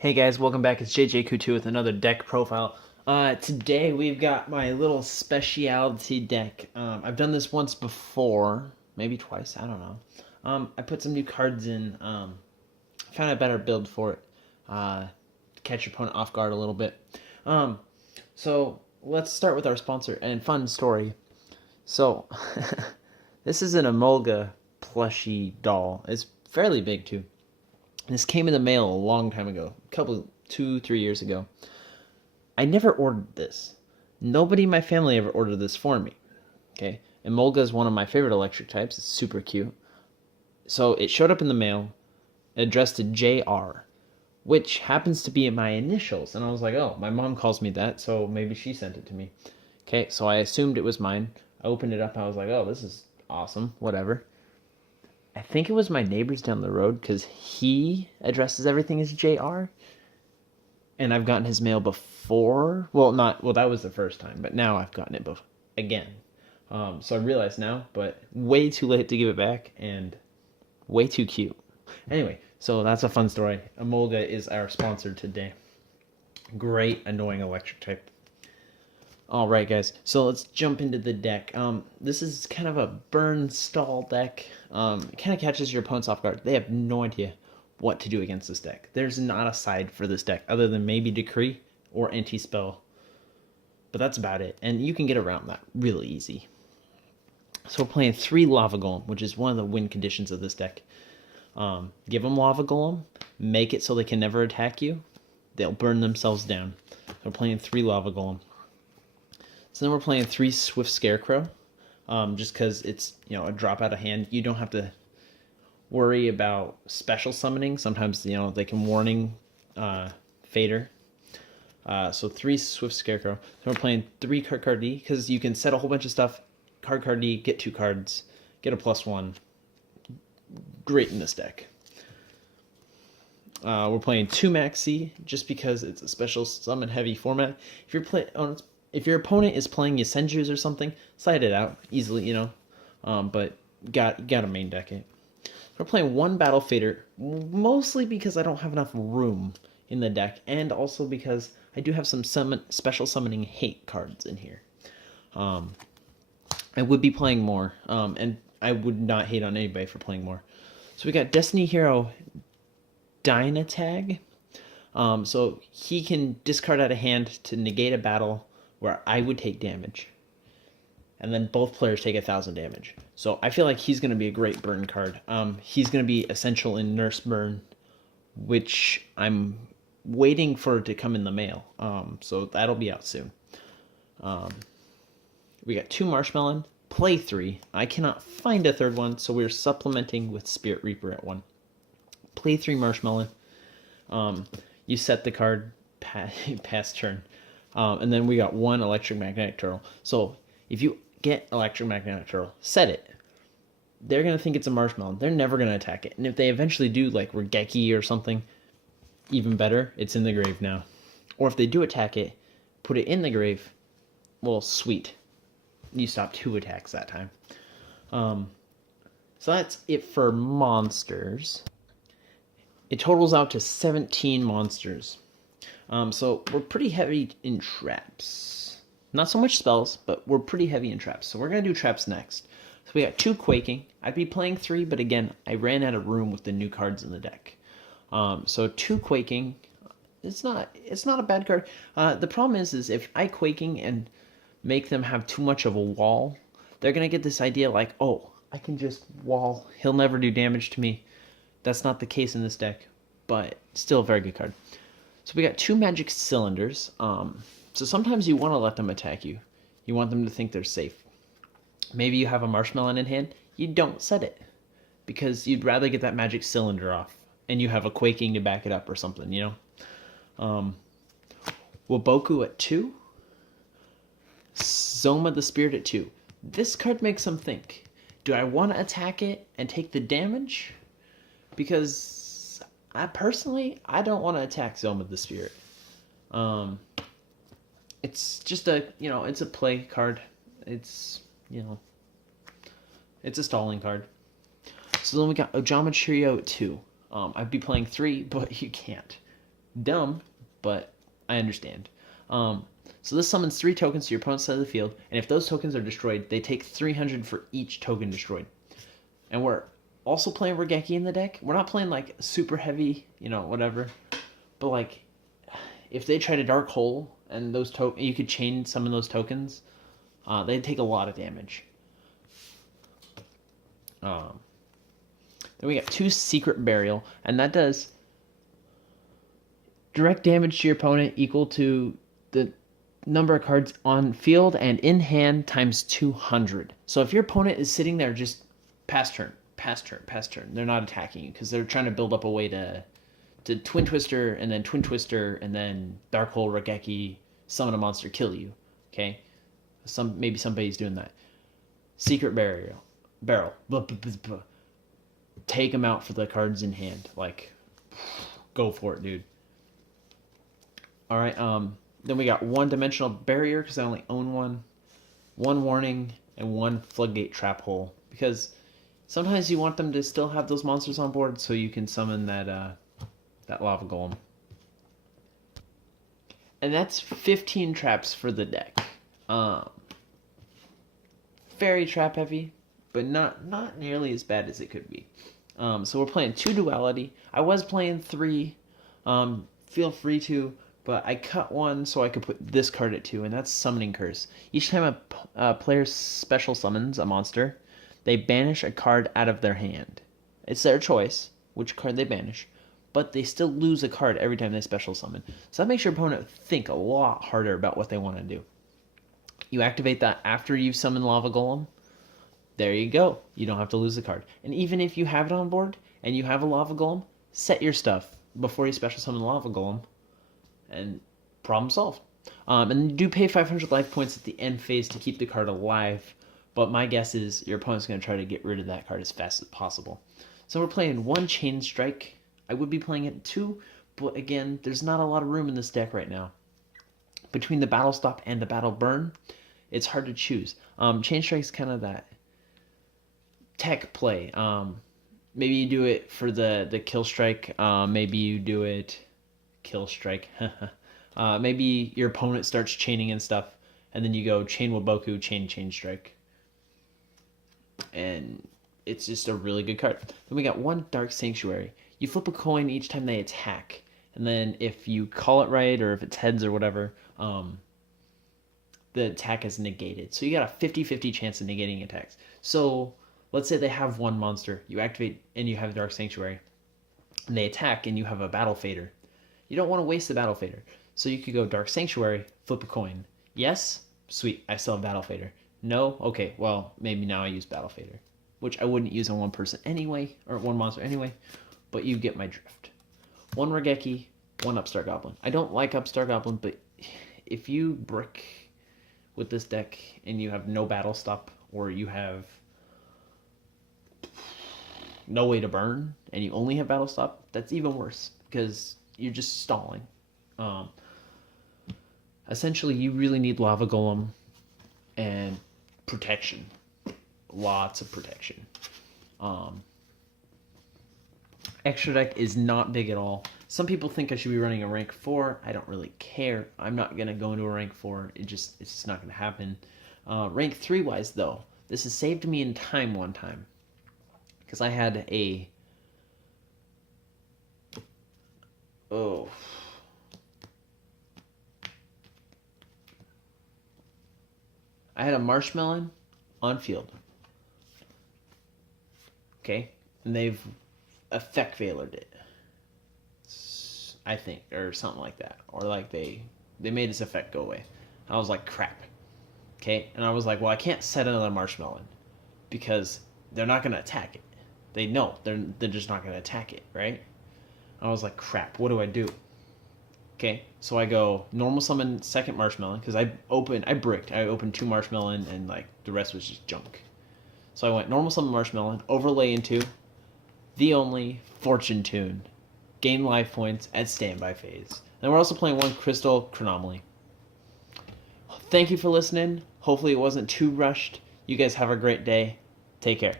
Hey guys, welcome back. It's JJ2 with another deck profile. Today we've got my little specialty deck. I've done this once before, maybe twice, I don't know. I put some new cards in, found a better build for it, to catch your opponent off guard a little bit. So let's start with our sponsor and fun story. So, this is an Emolga plushie doll. It's fairly big too. This came in the mail a long time ago, 2, 3 years ago. I never ordered this. Nobody in my family ever ordered this for me. Okay, Emolga is one of my favorite electric types. It's super cute. So it showed up in the mail, addressed to JR, which happens to be my initials. And I was like, oh, my mom calls me that, so maybe she sent it to me. Okay, so I assumed it was mine. I opened it up. I was like, oh, this is awesome. Whatever. I think it was my neighbors down the road because he addresses everything as JR. And I've gotten his mail before. That was the first time, but now I've gotten it again. So I realize now, but way too late to give it back and way too cute. Anyway, so that's a fun story. Emolga is our sponsor today. Great, annoying electric type. All right, guys. So let's jump into the deck. This is kind of a burn stall deck. It kind of catches your opponents off guard. They have no idea what to do against this deck. There's not a side for this deck other than maybe Decree or Anti-Spell. But that's about it. And you can get around that really easy. So we're playing 3 Lava Golem, which is one of the win conditions of this deck. Give them Lava Golem. Make it so they can never attack you. They'll burn themselves down. So we're playing 3 Lava Golem. So then we're playing 3 Swift Scarecrow, just because it's a drop out of hand. You don't have to worry about special summoning. Sometimes they can warning Fader. So 3 Swift Scarecrow. So we're playing 3 card D because you can set a whole bunch of stuff. Card D, get 2 cards, get a +1. Great in this deck. We're playing 2 Maxi just because it's a special summon heavy format. If your opponent is playing Yasenjus or something, side it out easily, but gotta main deck it. We're playing 1 Battle Fader, mostly because I don't have enough room in the deck, and also because I do have some special summoning hate cards in here. I would be playing more, and I would not hate on anybody for playing more. So we got Destiny Hero Dynatag. So he can discard out a hand to negate a battle where I would take damage. And then both players take 1,000 damage. So I feel like he's going to be a great burn card. He's going to be essential in Nurse Burn, which I'm waiting for it to come in the mail. So that'll be out soon. We got 2 Marshmallow, play 3. I cannot find a third one, so we're supplementing with Spirit Reaper at 1. Play 3 Marshmallow. You set the card past turn. And then we got 1 Electric Magnetic Turtle. So if you get Electric Magnetic Turtle, set it. They're going to think it's a Marshmallow. They're never going to attack it. And if they eventually do, like Regeki or something, even better, it's in the grave now. Or if they do attack it, put it in the grave. Well, sweet. You stop 2 attacks that time. So that's it for monsters. It totals out to 17 monsters. So we're pretty heavy in traps. Not so much spells, but we're pretty heavy in traps. So we're going to do traps next. So we got 2 Quaking. I'd be playing 3, but again, I ran out of room with the new cards in the deck. So 2 Quaking. It's not a bad card. The problem is if I Quaking and make them have too much of a wall, they're going to get this idea like, oh, I can just wall. He'll never do damage to me. That's not the case in this deck, but still a very good card. So we got 2 Magic Cylinders. So sometimes you want to let them attack you. You want them to think they're safe. Maybe you have a Marshmallow in hand. You don't set it because you'd rather get that Magic Cylinder off, and you have a Quaking to back it up or something, Waboku at 2. Zoma the Spirit at 2. This card makes them think, do I want to attack it and take the damage? Because I don't want to attack Zoma the Spirit. It's just it's a play card. It's a stalling card. So then we got Ojama Trio at 2. I'd be playing 3, but you can't. Dumb, but I understand. So this summons 3 tokens to your opponent's side of the field, and if those tokens are destroyed, they take 300 for each token destroyed. And we're also playing Regeki in the deck. We're not playing like super heavy, whatever. But like, if they try to Dark Hole and those you could chain some of those tokens, they take a lot of damage. Then we got 2 Secret Burial, and that does direct damage to your opponent equal to the number of cards on field and in hand times 200. So if your opponent is sitting there just pass turn, they're not attacking you because they're trying to build up a way to Twin Twister and then Twin Twister and then Dark Hole Regeki, summon a monster, kill you. Okay, maybe somebody's doing that. Secret Barrel, take them out for the cards in hand. Like, go for it, dude. All right. Then we got 1-dimensional barrier because I only own one. 1 warning and 1 floodgate trap hole because sometimes you want them to still have those monsters on board so you can summon that lava golem. And that's 15 traps for the deck. Very trap heavy, but not nearly as bad as it could be. So we're playing 2 duality. I was playing 3. Feel free to, but I cut 1 so I could put this card at 2, and that's Summoning Curse. Each time a player special summons a monster, they banish a card out of their hand. It's their choice which card they banish, but they still lose a card every time they special summon. So that makes your opponent think a lot harder about what they want to do. You activate that after you've summoned Lava Golem. There you go. You don't have to lose a card. And even if you have it on board and you have a Lava Golem, set your stuff before you special summon Lava Golem, and problem solved. And you do pay 500 life points at the end phase to keep the card alive, but my guess is your opponent's going to try to get rid of that card as fast as possible. So we're playing 1 Chain Strike. I would be playing it 2, but again, there's not a lot of room in this deck right now. Between the Battle Stop and the Battle Burn, it's hard to choose. Chain Strike's kind of that tech play. Maybe you do it for the Kill Strike. Maybe you do it Kill Strike. Maybe your opponent starts chaining and stuff, and then you go Chain Waboku, Chain Strike. And it's just a really good card. Then we got 1 Dark Sanctuary. You flip a coin each time they attack, and then if you call it right or if it's heads or whatever, the attack is negated. So you got a 50-50 chance of negating attacks. So let's say they have 1 monster, you activate and you have Dark Sanctuary, and they attack and you have a Battle Fader. You don't want to waste the Battle Fader. So you could go Dark Sanctuary, flip a coin. Yes? Sweet, I still have Battle Fader. No? Okay, well, maybe now I use Battle Fader, which I wouldn't use on 1 person anyway, or 1 monster anyway, but you get my drift. 1 Regeki, 1 Upstart Goblin. I don't like Upstart Goblin, but if you brick with this deck and you have no Battle Stop, or you have no way to burn, and you only have Battle Stop, that's even worse, because you're just stalling. Essentially, you really need Lava Golem and protection. Lots of protection. Extra deck is not big at all. Some people think I should be running a rank 4. I don't really care. I'm not going to go into a rank 4. It's just not going to happen. Rank 3 wise though, this has saved me in time one time. Because I had a... Oh... I had a Marshmallow on field. Okay? And they've effect veilered it. I think, or something like that. Or like they made this effect go away. I was like, crap. Okay? And I was like, well, I can't set another Marshmallow because they're not going to attack it. They know they're just not going to attack it, right? I was like, crap, what do I do? Okay, so I go normal summon second Marshmallow because I bricked. I opened 2 Marshmallow and like the rest was just junk. So I went normal summon Marshmallow, overlay into the only Fortune Tune, gain life points at standby phase. And we're also playing 1 Crystal Chronomaly. Thank you for listening. Hopefully it wasn't too rushed. You guys have a great day. Take care.